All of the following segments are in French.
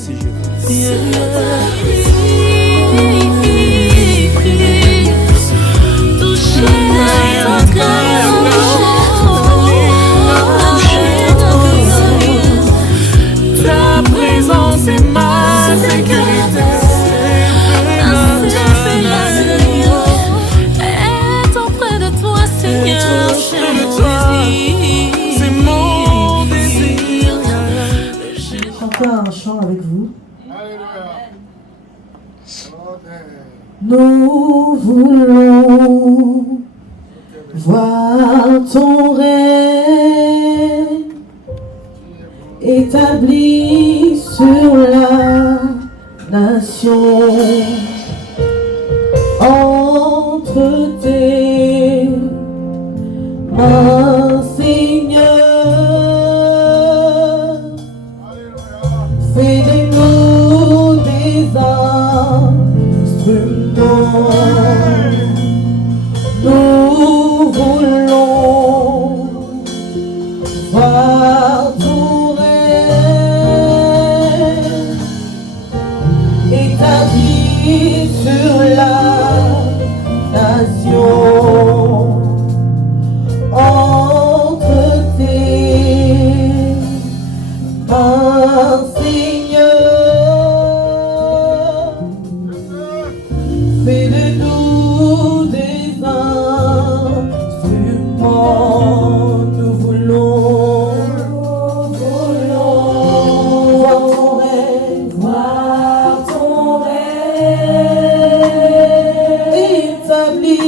Merci Jésus. Ta présence est ma sécurité. Être auprès de toi, Seigneur, c'est mon désir. Chanter un chant avec vous. Nous voulons voir ton règne établi sur la nation, entre tes mains, Seigneur. Fais de nous des instruments. Nous voulons voir ton règne établi sur la nation, entre tes mains, Seigneur. Fais de nous des instruments. Nous voulons voir ton règne établi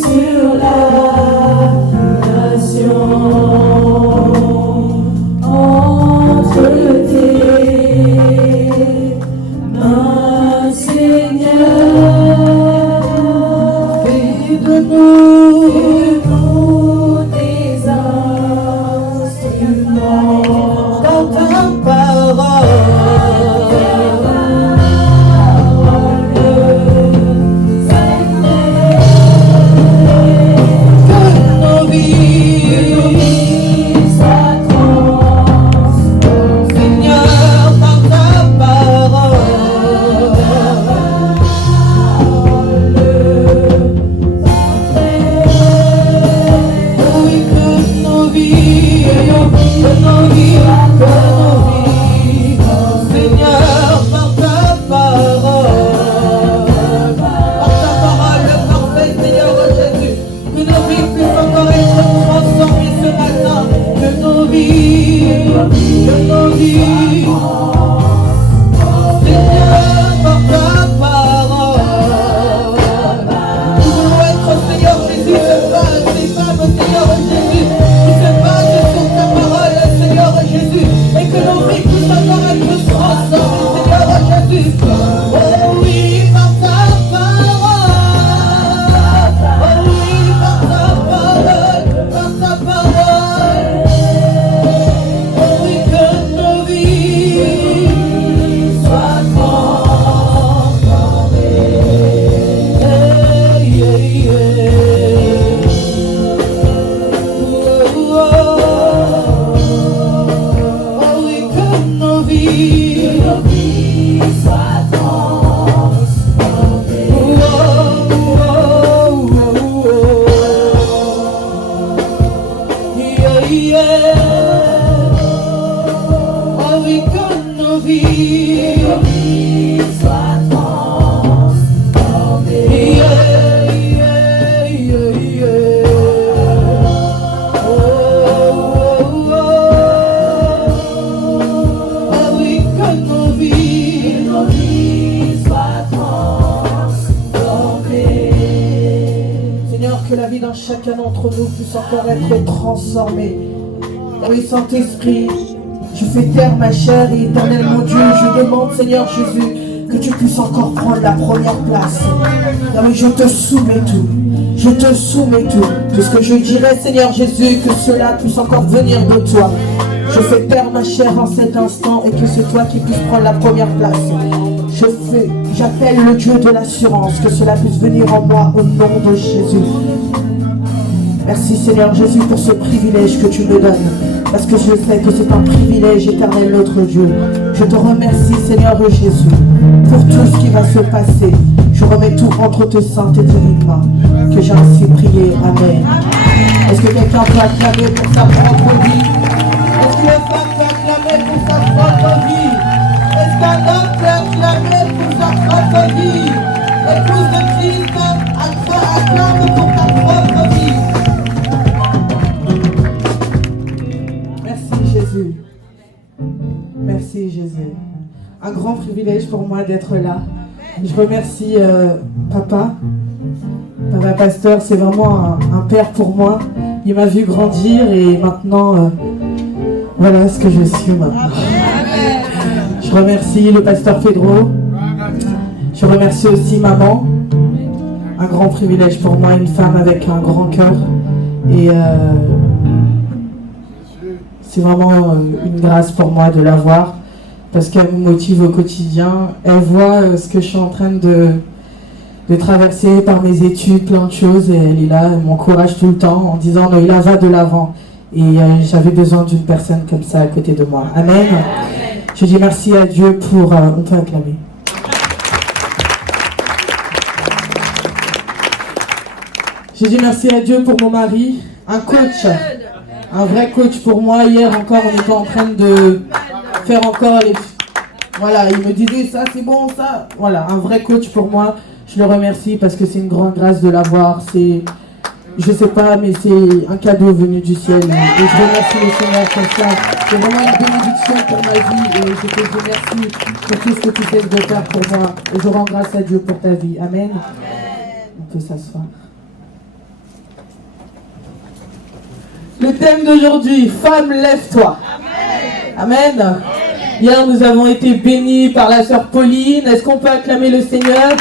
sur la nation, entre tes mains, Seigneur. Fais de nous des instruments dans ta parole. Que nos vies soient transformées, Seigneur, par ta parole. Oui, que nos vies, Seigneur, par ta parole parfaite, Seigneur Jésus, que nos vies puissent encore être transformées ce matin, que nos vies, Seigneur, par ta parole. Nous voulons être, Seigneur Jésus, des femmes, Seigneur Jésus, qui se basent sur ta parole, Seigneur Jésus, et que nos vies puissent encore être transformées, Seigneur Jésus. Oh oui, par ta parole. Oh oui, par ta parole, par ta parole. Oh oui, que nos vies soient transformées. Yeah, yeah. Oh, oui, que nos vies soient transformées. Yeah, yeah. Oh oui, que nos vies soient transformées. Yeah, yeah, yeah. Oh, oui, que nos vies soient transformées. Seigneur, que la vie d'un chacun d'entre nous puisse encore être transformée. Oui, Saint-Esprit, je fais taire ma chair et éternel mon Dieu, je demande, Seigneur Jésus, que tu puisses encore prendre la première place. Ah oui, je te soumets tout. Je te soumets tout. Tout ce que je dirais, Seigneur Jésus, que cela puisse encore venir de toi. Je fais taire ma chair en cet instant et que c'est toi qui puisses prendre la première place. J'appelle le Dieu de l'assurance, que cela puisse venir en moi au nom de Jésus. Merci Seigneur Jésus pour ce privilège que tu me donnes. parce que je sais que c'est un privilège éternel, notre Dieu. Je te remercie, Seigneur Jésus, pour tout ce qui va se passer. Je remets tout entre tes saintes et divines mains, que j'ai ainsi prié. Amen. Est-ce que quelqu'un peut acclamer pour sa propre vie? Est-ce que une femme peut acclamer pour sa propre vie? Est-ce qu'un homme peut acclamer pour sa propre vie? Épouse de Christ, acclame pour ta propre vie. Merci Jésus. Merci Jésus. Un grand privilège pour moi d'être là. Je remercie Papa Pasteur, c'est vraiment un père pour moi. Il m'a vu grandir et maintenant, voilà ce que je suis maintenant. Je remercie le pasteur Pedro. Je remercie aussi maman. Un grand privilège pour moi, une femme avec un grand cœur. Et c'est vraiment une grâce pour moi de la voir, parce qu'elle me motive au quotidien. Elle voit ce que je suis en train de traverser par mes études, plein de choses, et elle est là, elle m'encourage tout le temps en disant non, il va de l'avant. Et j'avais besoin d'une personne comme ça à côté de moi. Amen. Je dis merci à Dieu pour... on peut acclamer. Je dis merci à Dieu pour mon mari, un coach, un vrai coach pour moi. Hier encore, on était en train de faire encore les... Voilà, il me disait ça, c'est bon, ça. Voilà, un vrai coach pour moi. Je le remercie parce que c'est une grande grâce de l'avoir. C'est, je sais pas, mais c'est un cadeau venu du ciel. Et je remercie le Seigneur pour ça. C'est vraiment une bénédiction pour ma vie. Et je te remercie pour tout ce que tu fais de faire pour moi. Et je rends grâce à Dieu pour ta vie. Amen. On peut s'asseoir. Le thème d'aujourd'hui, femme, lève-toi. Amen. Hier, nous avons été bénis par la sœur Pauline. Est-ce qu'on peut acclamer le Seigneur?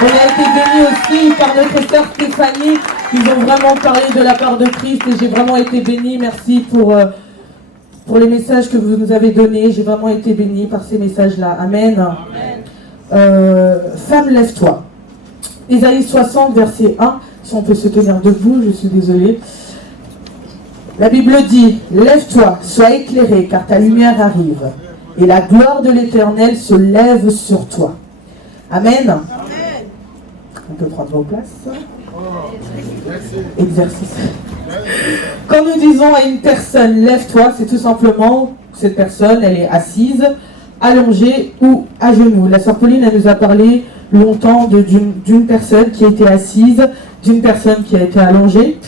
On a été bénis aussi par notre sœur Stéphanie. Ils ont vraiment parlé de la part de Christ et j'ai vraiment été béni. Merci pour les messages que vous nous avez donnés. J'ai vraiment été béni par ces messages-là. Amen. Femme, lève-toi. Ésaïe 60, verset 1. Si on peut se tenir debout, je suis désolée. La Bible dit, lève-toi, sois éclairé, car ta lumière arrive. Et la gloire de l'Éternel se lève sur toi. Amen. On peut prendre vos places. Exercice. Quand nous disons à une personne, lève-toi, c'est tout simplement que cette personne, elle est assise, allongée ou à genoux. La sœur Pauline, elle nous a parlé longtemps d'une personne qui était assise, d'une personne qui a été allongée.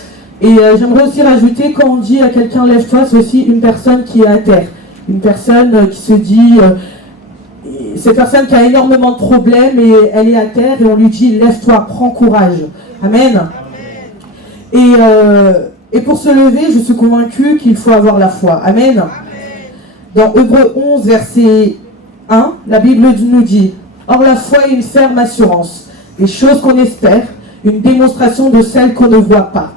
Et j'aimerais aussi rajouter, quand on dit à quelqu'un lève-toi, c'est aussi une personne qui est à terre. Une personne qui se dit, cette personne qui a énormément de problèmes et elle est à terre et on lui dit lève-toi, prends courage. Amen. Et pour se lever, je suis convaincue qu'il faut avoir la foi. Amen. Dans Hébreux 11, verset 1, la Bible nous dit, or la foi est une ferme assurance, des choses qu'on espère, une démonstration de celles qu'on ne voit pas.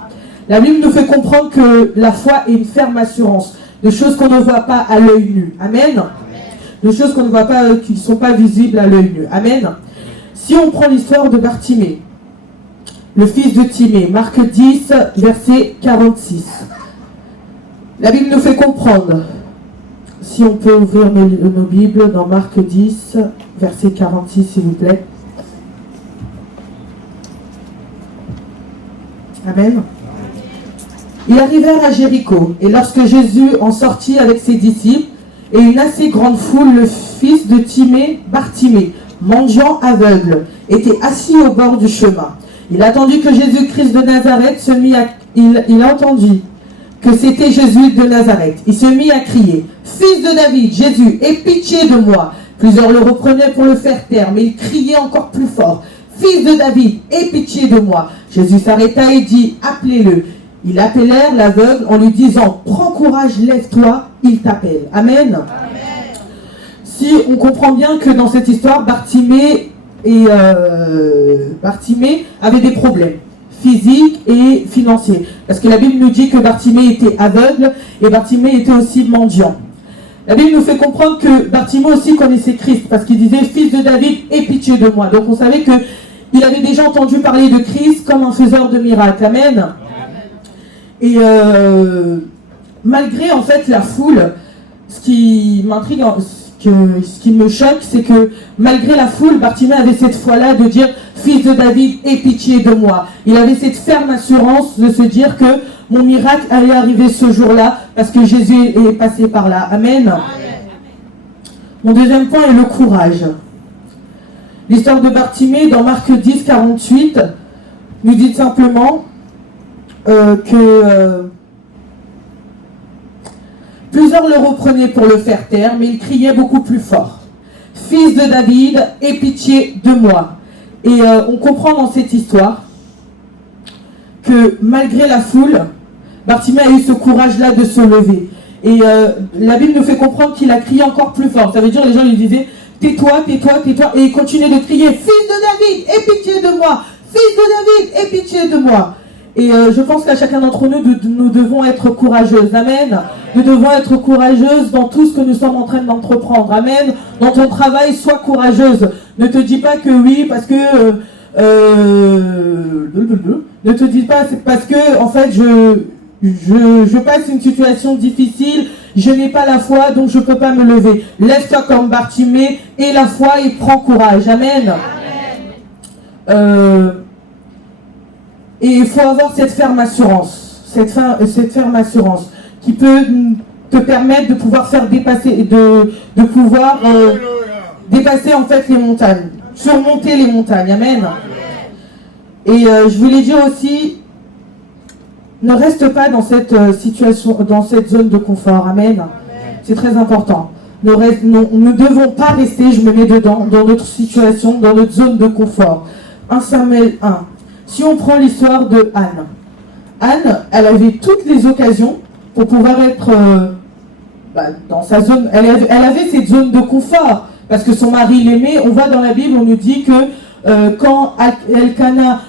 La Bible nous fait comprendre que la foi est une ferme assurance de choses qu'on ne voit pas à l'œil nu. Amen. De choses qu'on ne voit pas, qui ne sont pas visibles à l'œil nu. Amen. Si on prend l'histoire de Bartimée, le fils de Timée, Marc 10, verset 46. La Bible nous fait comprendre, si on peut ouvrir nos Bibles dans Marc 10, verset 46, s'il vous plaît. Amen. Ils arrivèrent à Jéricho, et lorsque Jésus en sortit avec ses disciples, et une assez grande foule, le fils de Timée, Bartimée, mendiant aveugle, était assis au bord du chemin. Il attendit que Jésus-Christ de Nazareth se mit à... Il a entendu que c'était Jésus de Nazareth. Il se mit à crier, « Fils de David, Jésus, aie pitié de moi !» Plusieurs le reprenaient pour le faire taire, mais il criait encore plus fort, « Fils de David, aie pitié de moi !» Jésus s'arrêta et dit, « Appelez-le !» Ils appelèrent l'aveugle en lui disant, « Prends courage, lève-toi, il t'appelle. » Amen. Amen. Si on comprend bien que dans cette histoire, Bartimée avait des problèmes physiques et financiers. Parce que la Bible nous dit que Bartimée était aveugle et Bartimée était aussi mendiant. La Bible nous fait comprendre que Bartimée aussi connaissait Christ parce qu'il disait, « Fils de David, aie pitié de moi. » Donc on savait qu'il avait déjà entendu parler de Christ comme un faiseur de miracles. Amen. Et malgré en fait la foule, ce qui m'intrigue, ce qui me choque, c'est que malgré la foule, Bartimée avait cette foi-là de dire « Fils de David, aie pitié de moi ». Il avait cette ferme assurance de se dire que mon miracle allait arriver ce jour-là parce que Jésus est passé par là. Amen. Mon deuxième point est le courage. L'histoire de Bartimée dans Marc 10, 48 nous dit simplement que plusieurs le reprenaient pour le faire taire, mais il criait beaucoup plus fort. « Fils de David, aie pitié de moi ». Et on comprend dans cette histoire que malgré la foule, Bartimée a eu ce courage-là de se lever. Et la Bible nous fait comprendre qu'il a crié encore plus fort. Ça veut dire que les gens lui disaient « Tais-toi, tais-toi, tais-toi ». Et il continuait de crier « Fils de David, aie pitié de moi ! Fils de David, aie pitié de moi !» Et je pense qu'à chacun d'entre nous, nous devons être courageuses. Amen. Nous devons être courageuses dans tout ce que nous sommes en train d'entreprendre. Amen. Dans ton travail, sois courageuse. Ne te dis pas que oui, parce que... ne te dis pas, c'est parce que, en fait, je passe une situation difficile, je n'ai pas la foi, donc je ne peux pas me lever. Lève-toi comme Bartimée, aie la foi et prends courage. Amen. Et il faut avoir cette ferme assurance, cette ferme assurance qui peut te permettre de pouvoir faire dépasser, de pouvoir dépasser en fait les montagnes, surmonter les montagnes. Amen. Et je voulais dire aussi, ne reste pas dans cette situation, dans cette zone de confort. Amen. C'est très important. Nous ne devons pas rester, je me mets dedans, dans notre situation, dans notre zone de confort. 1 Samuel 1. Si on prend l'histoire de Anne, Anne, elle avait toutes les occasions pour pouvoir être dans sa zone, elle avait cette zone de confort, parce que son mari l'aimait. On voit dans la Bible, on nous dit que quand Elkana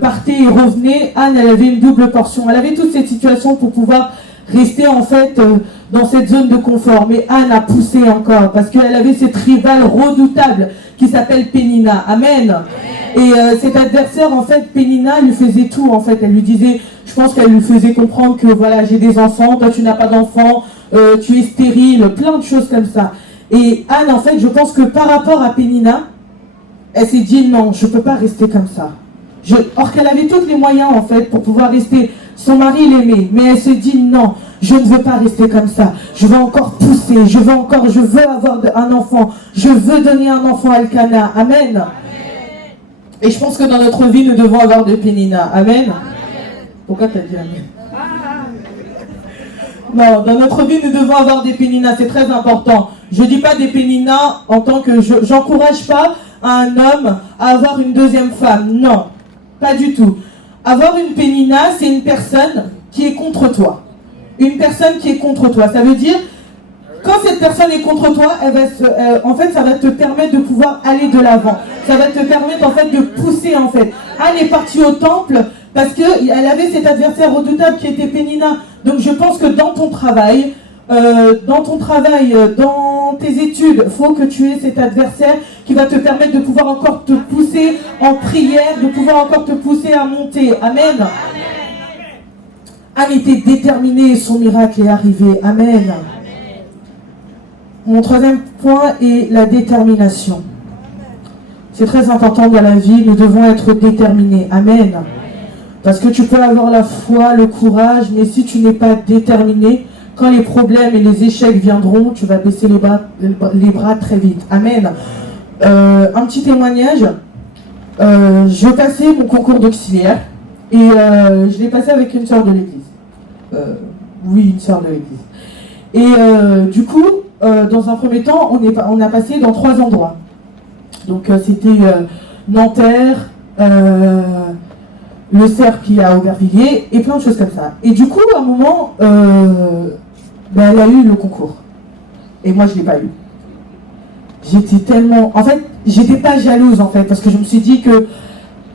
partait et revenait, Anne, elle avait une double portion. Elle avait toute cette situation pour pouvoir rester en fait dans cette zone de confort. Mais Anne a poussé encore, parce qu'elle avait cette rivale redoutable qui s'appelle Pénina. Amen. Et cet adversaire, en fait, Pénina, lui faisait tout, en fait. Elle lui disait, je pense qu'elle lui faisait comprendre que, voilà, j'ai des enfants, toi tu n'as pas d'enfants, tu es stérile, plein de choses comme ça. Et Anne, en fait, je pense que par rapport à Pénina, elle s'est dit, non, je ne peux pas rester comme ça. Or qu'elle avait tous les moyens, en fait, pour pouvoir rester. Son mari l'aimait, mais elle se dit, non, je ne veux pas rester comme ça. Je veux encore pousser, je veux avoir un enfant. Je veux donner un enfant à Elkana. Amen. Et je pense que dans notre vie, nous devons avoir de Pénina. Amen. Pourquoi tu as dit Amen? Non, dans notre vie, nous devons avoir des Pénina. C'est très important. Je ne dis pas des Pénina en tant que... J'encourage pas un homme à avoir une deuxième femme. Non, pas du tout. Avoir une Pénina, c'est une personne qui est contre toi. Une personne qui est contre toi. Ça veut dire... Quand cette personne est contre toi, en fait, ça va te permettre de pouvoir aller de l'avant. Ça va te permettre, en fait, de pousser, en fait. Anne est partie au temple parce qu'elle avait cet adversaire redoutable qui était Pénina. Donc, je pense que dans ton travail, dans tes études, il faut que tu aies cet adversaire qui va te permettre de pouvoir encore te pousser en prière, de pouvoir encore te pousser à monter. Amen. Anne était déterminée et son miracle est arrivé. Amen. Mon troisième point est la détermination. C'est très important dans la vie, nous devons être déterminés. Amen. Parce que tu peux avoir la foi, le courage, mais si tu n'es pas déterminé, quand les problèmes et les échecs viendront, tu vas baisser les bras très vite. Amen. Un petit témoignage. Je passais mon concours d'auxiliaire et je l'ai passé avec une sœur de l'église. Oui, une sœur de l'église. Et du coup, dans un premier temps, on a passé dans 3 endroits. Donc c'était Nanterre, le Cerf qui est à Aubervilliers et plein de choses comme ça. Et du coup, à un moment, elle a eu le concours. Et moi, je ne l'ai pas eu. J'étais tellement... En fait, j'étais pas jalouse, en fait, parce que je me suis dit que,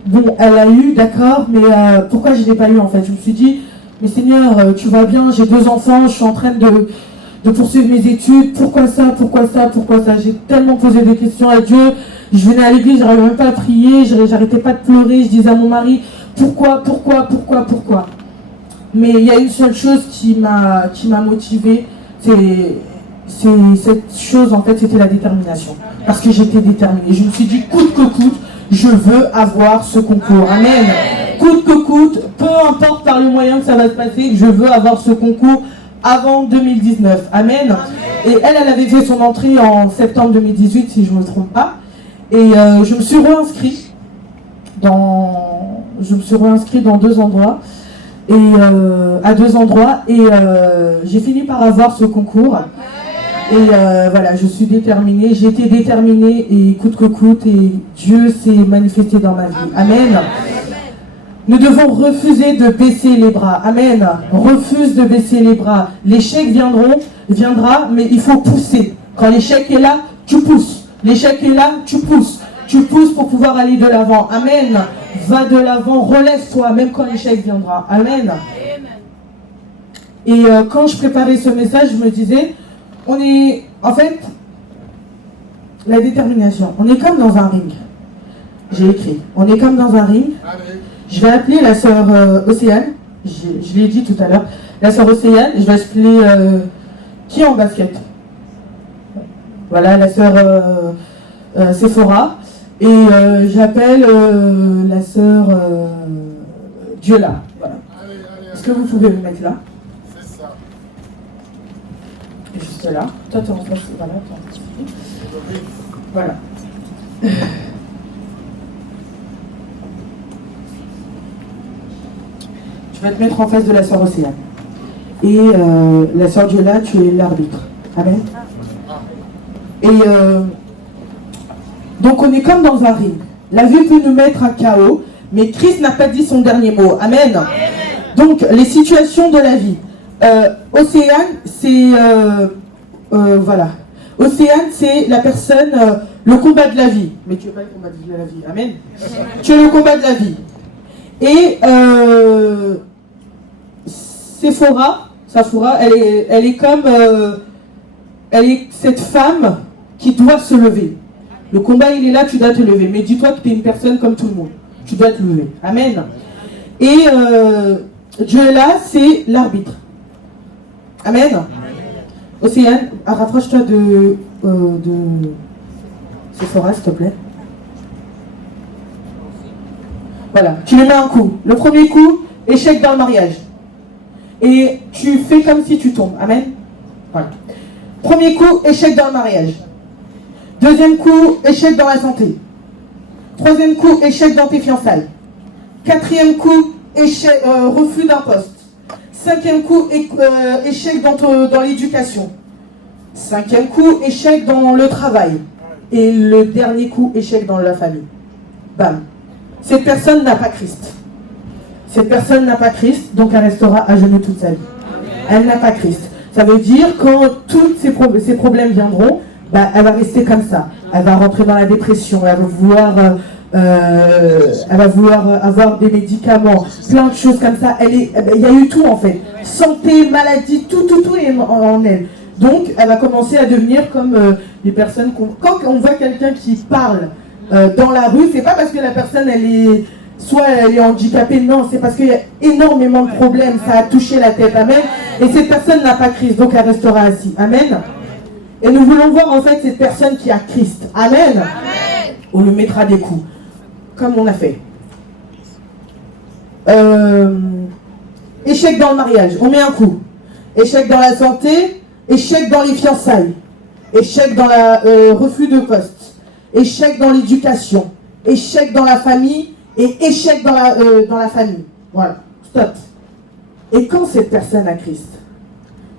bon, elle a eu, d'accord, mais pourquoi je ne l'ai pas eu, en fait? Je me suis dit, mais Seigneur, tu vois bien, j'ai 2 enfants, je suis en train de poursuivre mes études, pourquoi ça, pourquoi ça, pourquoi ça? J'ai tellement posé des questions à Dieu. Je venais à l'église, j'arrivais même pas à prier, j'arrêtais pas de pleurer, je disais à mon mari, pourquoi? Mais il y a une seule chose qui m'a motivée, c'est cette chose, en fait, c'était la détermination. Parce que j'étais déterminée. Je me suis dit, coûte que coûte, je veux avoir ce concours. Amen. Coûte que coûte, peu importe par le moyen que ça va se passer, je veux avoir ce concours avant 2019. Amen. Et elle avait fait son entrée en septembre 2018, si je ne me trompe pas. Et je me suis réinscrite dans 2 endroits. Et à 2 endroits. Et j'ai fini par avoir ce concours. Et voilà, je suis déterminée, j'ai été déterminée et coûte que coûte, et Dieu s'est manifesté dans ma vie. Amen. Nous devons refuser de baisser les bras. Amen. Refuse de baisser les bras. L'échec viendra, mais il faut pousser. Quand l'échec est là, tu pousses. L'échec est là, tu pousses. Tu pousses pour pouvoir aller de l'avant. Amen. Va de l'avant, relève-toi, même quand l'échec viendra. Amen. Et quand je préparais ce message, je me disais, en fait, la détermination, on est comme dans un ring. J'ai écrit, on est comme dans un ring. Je vais appeler la sœur Océane, je l'ai dit tout à l'heure, la sœur Océane, je vais appeler qui est en basket. Voilà, la sœur Sephora, et j'appelle la sœur Diola. Voilà. Est-ce que vous pouvez me mettre là? Juste là. Toi, tu es en face. Voilà. Tu vas te mettre en face de la sœur Océane. Et la sœur Diola, tu es l'arbitre. Amen. Et donc, on est comme dans un ring. La vie peut nous mettre à KO, mais Christ n'a pas dit son dernier mot. Amen. Donc, les situations de la vie. Océane, c'est voilà. Océane, c'est la personne, le combat de la vie. Mais tu n'es pas le combat de la vie. Amen. Tu es le combat de la vie. Et Sephora, elle est comme, elle est cette femme qui doit se lever. Le combat, il est là, tu dois te lever. Mais dis-toi que tu es une personne comme tout le monde. Tu dois te lever. Amen. Et Dieu est là, c'est l'arbitre. Amen. Océane, rapproche-toi de Sephora, s'il te plaît. Voilà, tu lui mets un coup. Le premier coup, échec dans le mariage. Et tu fais comme si tu tombes. Amen. Voilà. Premier coup, échec dans le mariage. Deuxième coup, échec dans la santé. Troisième coup, échec dans tes fiançailles. Quatrième coup, refus d'un poste. Cinquième coup, échec dans l'éducation. Cinquième coup, échec dans le travail. Et le dernier coup, échec dans la famille. Bam. Cette personne n'a pas Christ. Cette personne n'a pas Christ, donc elle restera à genoux toute sa vie. Elle n'a pas Christ. Ça veut dire quand tous ces problèmes viendront, bah, elle va rester comme ça. Elle va rentrer dans la dépression, elle va vouloir avoir des médicaments, plein de choses comme ça. Il y a eu tout en fait. Santé, maladie, tout est en elle. Donc elle va commencer à devenir comme les personnes quand on voit quelqu'un qui parle dans la rue, c'est pas parce que la personne soit elle est handicapée, non, c'est parce qu'il y a énormément de problèmes, ça a touché la tête, amen. Et cette personne n'a pas Christ, donc elle restera assise, amen. Et nous voulons voir en fait cette personne qui a Christ, amen. Amen. On lui mettra des coups, comme on a fait. Échec dans le mariage, on met un coup. Échec dans la santé, échec dans les fiançailles, échec dans le refus de poste. Échec dans l'éducation, échec dans la famille et échec dans la famille. Voilà, stop. Et quand cette personne a Christ,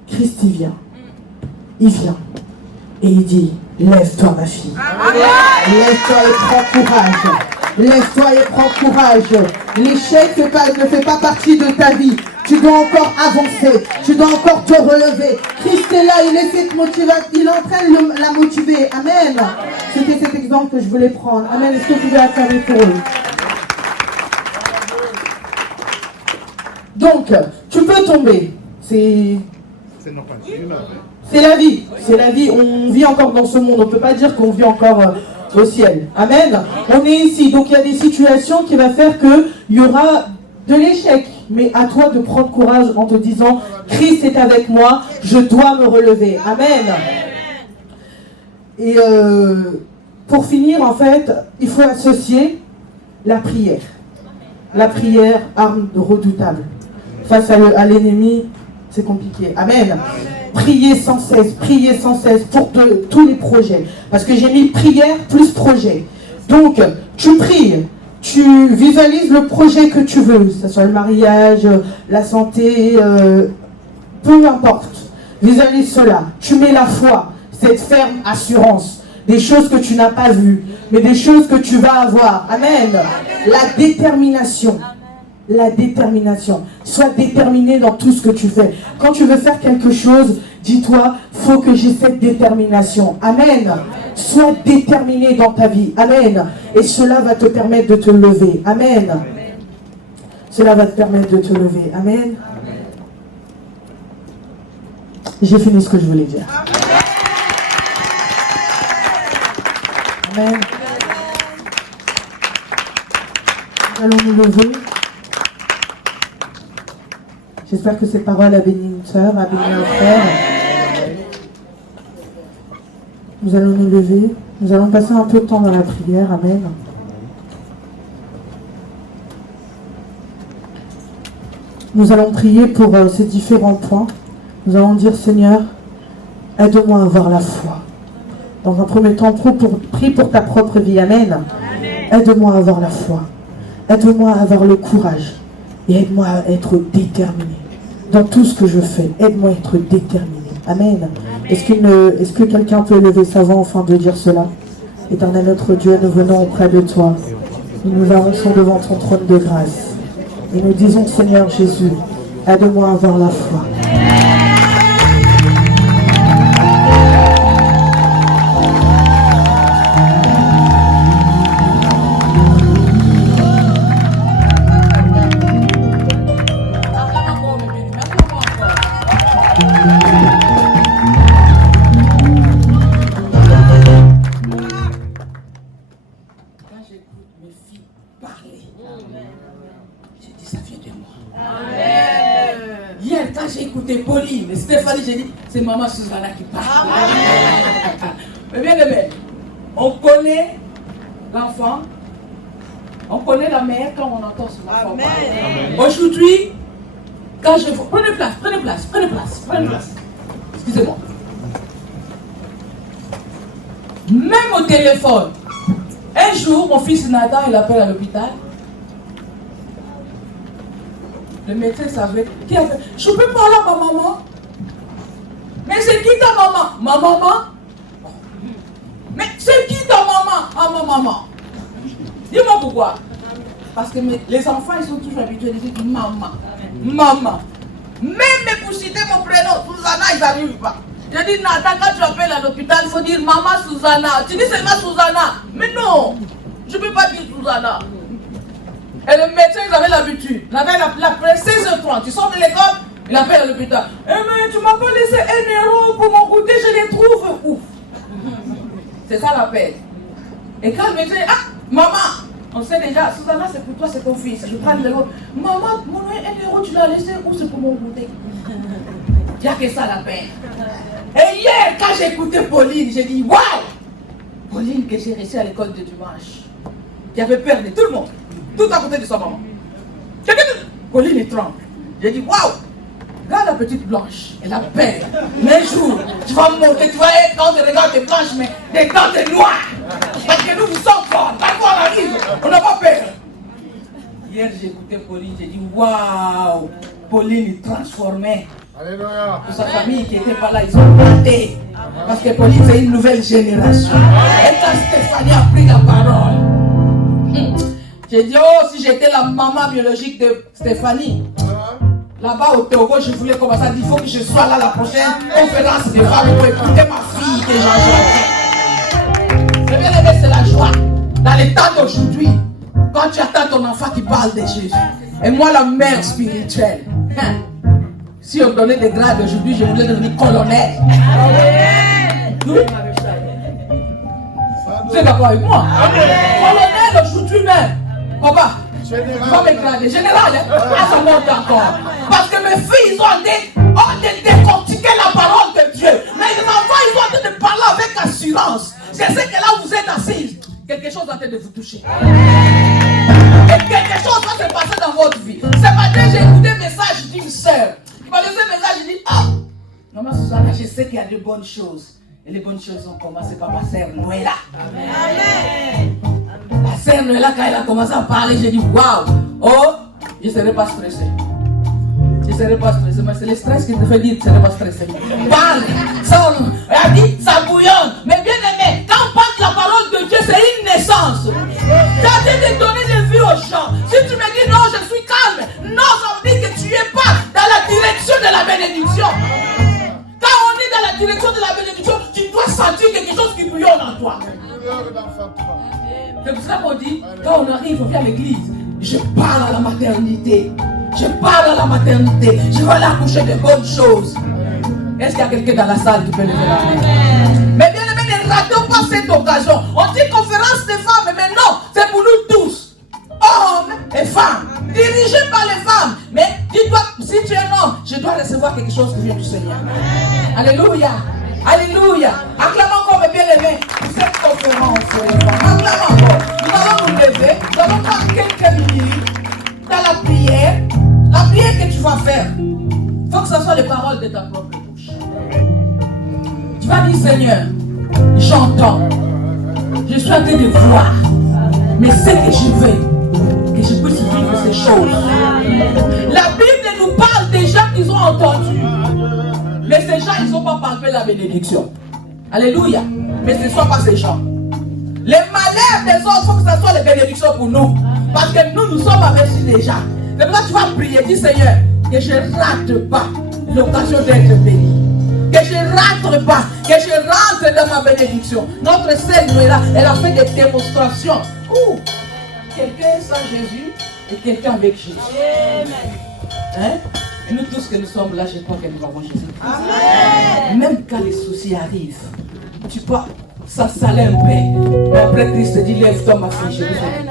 Christ il vient et il dit, lève-toi ma fille, lève-toi et prends courage, lève-toi et prends courage. L'échec ne fait pas partie de ta vie. Tu dois encore avancer, tu dois encore te relever. Christ est là, il essaie de motiver, il est en train de la motiver. Amen. C'était cet exemple que je voulais prendre. Amen. Est-ce que vous pouvez acclamer pour eux? Donc, tu peux tomber. C'est la vie. C'est la vie. On vit encore dans ce monde. On ne peut pas dire qu'on vit encore au ciel. Amen. On est ici. Donc, il y a des situations qui vont faire qu'il y aura de l'échec. Mais à toi de prendre courage en te disant, Christ est avec moi, je dois me relever. Amen. Et pour finir, en fait, il faut associer la prière. La prière, arme redoutable. Face à l'ennemi, c'est compliqué. Amen. Priez sans cesse pour tous les projets. Parce que j'ai mis prière plus projet. Donc, tu pries, tu visualises le projet que tu veux, que ce soit le mariage, la santé, peu importe. Visualise cela. Tu mets la foi, cette ferme assurance. Des choses que tu n'as pas vues, mais des choses que tu vas avoir. Amen. La détermination. La détermination. Sois déterminé dans tout ce que tu fais. Quand tu veux faire quelque chose, dis-toi, faut que j'ai cette détermination. Amen. Sois déterminé dans ta vie. Amen. Et cela va te permettre de te lever. Amen. Cela va te permettre de te lever. Amen. J'ai fini ce que je voulais dire. Amen. Nous allons nous lever. J'espère que cette parole a béni une sœur, a béni un frère. Nous allons nous lever. Nous allons passer un peu de temps dans la prière. Amen. Nous allons prier pour ces différents points. Nous allons dire, Seigneur, aide-moi à avoir la foi. Dans un premier temps, prie pour ta propre vie. Amen. Aide-moi à avoir la foi. Aide-moi à avoir le courage. Et aide-moi à être déterminé. Dans tout ce que je fais, aide-moi à être déterminé. Amen. Est-ce que quelqu'un peut lever sa voix afin de dire cela? Éternel notre Dieu, nous venons auprès de toi. Nous nous avançons devant ton trône de grâce. Et nous disons, Seigneur Jésus, aide-moi à avoir la foi. Pauline et Stéphanie, j'ai dit, c'est maman Susanna qui parle. Mais bien aimé, on connaît l'enfant, on connaît la mère quand on entend son enfant parler. Aujourd'hui, quand je vois... Prenez place. Excusez-moi. Même au téléphone, un jour, mon fils Nathan, il appelle à l'hôpital. Le médecin savait qui a fait. Je peux parler à ma maman. Mais c'est qui ta maman? Ma maman. Mais c'est qui ta maman? Ah, ma maman. Dis-moi pourquoi. Parce que les enfants, ils sont toujours habitués à dire maman. Maman. Même pour citer mon prénom, Susanna, ils n'arrivent pas. J'ai dit, Nathan, quand tu appelles à l'hôpital, il faut dire maman Susanna. Tu dis seulement Susanna. Mais non, je ne peux pas dire Susanna. Et le médecin, ils avaient l'habitude. Il avait l'appelé 16h30. Tu sors de l'école, il appelle à l'hôpital. Eh mais tu m'as pas laissé 1 € pour mon goûter, je les trouve où? C'est ça l'appel. Et quand le médecin dit, ah, maman, on sait déjà, Susanna, c'est pour toi, c'est ton fils. Je prends le l'euro. Maman, mon 1 €, tu l'as laissé où? C'est pour mon goûter. Il n'y a que ça l'appel. Et hier, quand j'ai écouté Pauline, j'ai dit, waouh! Pauline que j'ai reçue à l'école de dimanche. Qui avait peur de tout le monde. Tout à côté de sa maman. Pauline est tremble. J'ai dit, waouh! Regarde la petite blanche, elle a peur. Mais un jour, tu vas monter, tu vas être quand tu regardes des blanches, mais des dents des noires. Parce que nous sommes forts. Parfois on arrive, on n'a pas peur. Hier, j'ai écouté Pauline, j'ai dit, waouh! Pauline est transformée. Alléluia. Pour sa famille qui n'était pas là, ils ont planté. Parce que Pauline, c'est une nouvelle génération. Et quand Stéphanie a pris la parole, j'ai dit, oh, si j'étais la maman biologique de Stéphanie, là-bas au Togo, je voulais commencer à dire, il faut que je sois là la prochaine conférence des femmes pour écouter ma fille que j'ai. C'est bien aimé, c'est la joie. Dans les temps d'aujourd'hui, quand tu attends ton enfant qui parle de Jésus, et moi la mère spirituelle, si on donnait des grades aujourd'hui, je voulais devenir colonel. Vous êtes d'accord avec moi? Colonel aujourd'hui même. Papa, Va m'écraser. Général, hein? Ah, ça monte encore. Parce que mes filles, ils ont décortiqué la parole de Dieu. Mais les enfants, ils ont de parler avec assurance. Je sais que là où vous êtes assis, quelque chose est en train de vous toucher. Et quelque chose va se passer dans votre vie. Ce matin, j'ai écouté un message d'une sœur. Il m'a laissé un message, il dit, ah, maman Susanna, je sais qu'il y a de bonnes choses. Et les bonnes choses ont commencé par ma sœur Noëlla. Amen. La sœur Noëlla, quand elle a commencé à parler, j'ai dit, waouh, oh, je ne serai pas stressé. Je ne serai pas stressé, mais c'est le stress qui te fait dire que tu ne serais pas stressé. Parle, elle a dit, ça bouillonne. Mais bien aimé, quand on parle de la parole de Dieu, c'est une naissance. Tu as dit de donner des vies aux gens. Si tu me dis non, je suis calme, non, ça veut dire que tu n'es pas dans la direction de la bénédiction. Quand on est dans la direction de la bénédiction, tu dois sentir quelque chose qui bouillonne en toi. C'est pour ça qu'on dit, quand on arrive, on vient à l'église, je parle à la maternité. Je parle à la maternité. Je vais aller accoucher de bonnes choses. Est-ce qu'il y a quelqu'un dans la salle qui peut lever la main? Mais bien aimé, ne ratons pas cette occasion. On dit conférence des femmes, mais non, c'est pour nous tous. Hommes et femmes. Dirigés par les femmes. Mais dis-toi, si tu es un homme, je dois recevoir quelque chose qui vient du Seigneur. Alléluia. Alléluia. Acclamons encore, bien aimé, pour cette conférence. Acclamons encore. Nous allons nous lever. Nous allons prendre quelques minutes dans la prière. La prière que tu vas faire, il faut que ce soit les paroles de ta propre bouche. Tu vas dire, Seigneur, j'entends, je suis en train de voir, mais c'est que je veux, que je puisse vivre ces choses. La Bible nous parle des gens qui ont entendu, mais ces gens, ils n'ont pas parlé la bénédiction. Alléluia. Mais ce ne sont pas ces gens. Les malheurs des autres, il faut que ce soit les bénédictions pour nous. Parce que nous sommes avertis déjà. C'est pour ça que tu vas prier, dis Seigneur, que je ne rate pas l'occasion d'être béni. Que je ne rate pas, que je rentre dans ma bénédiction. Notre sœur Noëlla, elle a fait des démonstrations. Quelqu'un sans Jésus et quelqu'un avec Jésus. Hein? Et nous tous que nous sommes là, je crois que nous avons Jésus. Amen. Même quand les soucis arrivent, tu peux s'installer un peu. Mais après Christ te dit, lève-toi ma fille, je vais faire.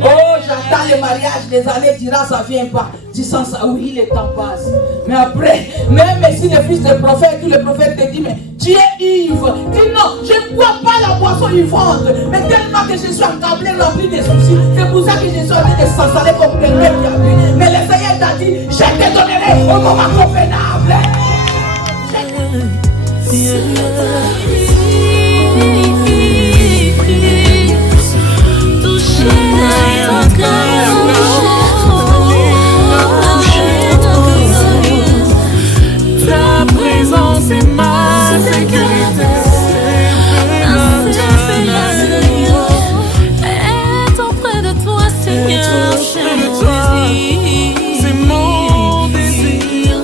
Oh, j'attends le mariage, des années durant, ça ne vient pas. Tu sens ça, oui, le temps passe. Mais après, même si le fils du prophète, tout le prophète te dit, mais tu es ivre. Dis non, je ne bois pas la boisson ivrante. Mais tellement que je suis accablé, rempli de soucis. C'est pour ça que je suis en train de s'installer comme quelqu'un qui a bu. Mais le Seigneur t'a dit, je te donnerai au moment convenable. Ta présence est ma sécurité. Être auprès de toi, Seigneur, c'est mon désir.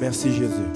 Merci Jésus.